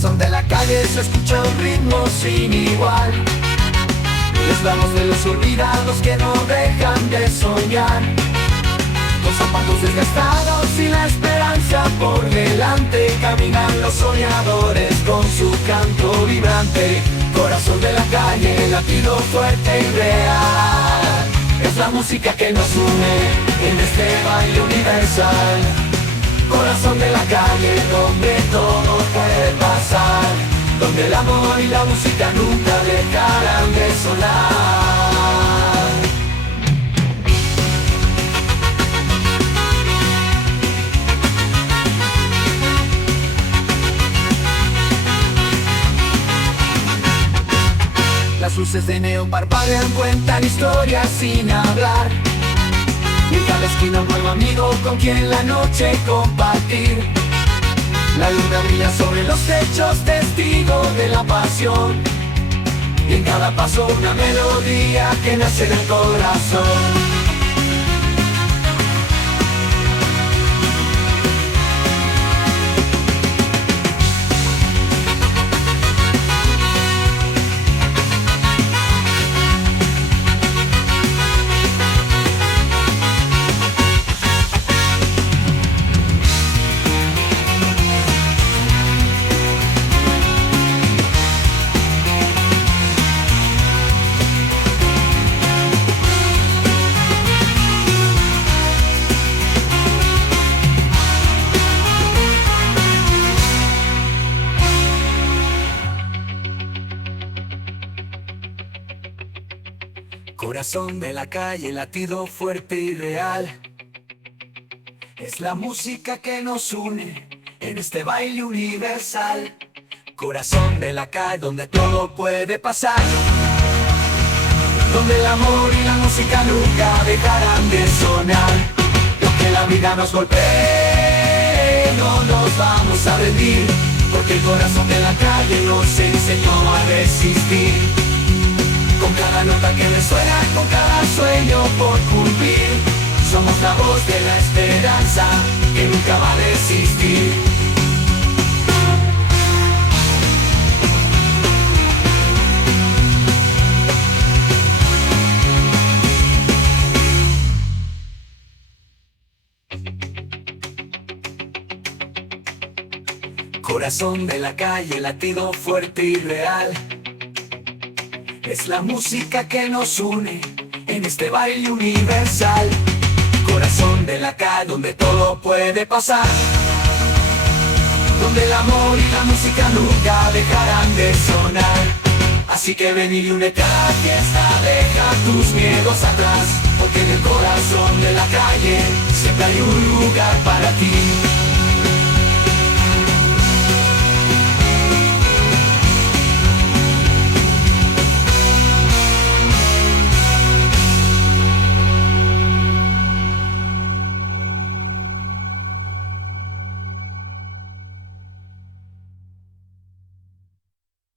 corazón de la calle se escucha un ritmo sin igual. Es la voz de los olvidados que no dejan de soñar. Con zapatos desgastados y la esperanza por delante, caminan los soñadores con su canto vibrante. Corazón de la calle, latido fuerte y real. Es la música que nos une en este baile universal. Corazón de la calle, donde todo puede pasar, donde el amor y la música nunca dejarán de sonar. Las luces de neón parpadean, cuentan historias sin hablar. Y en cada esquina un nuevo amigo con quien la noche compartir. La luna brilla sobre los techos, testigo de la pasión. Y en cada paso una melodía que nace del corazón. Corazón de la calle, latido fuerte y real. Es la música que nos une en este baile universal. Corazón de la calle, donde todo puede pasar, donde el amor y la música nunca dejarán de sonar. Y aunque la vida nos golpee, no nos vamos a rendir, porque el corazón de la calle nos enseñó a resistir. Con cada nota que resuena, con cada sueño por cumplir, somos la voz de la esperanza que nunca va a desistir. Corazón de la calle, latido fuerte y real. Es la música que nos une en este baile universal. Corazón de la calle, donde todo puede pasar, donde el amor y la música nunca dejarán de sonar. Así que ven y únete a la fiesta, deja tus miedos atrás, porque en el corazón de la calle siempre hay un lugar para ti.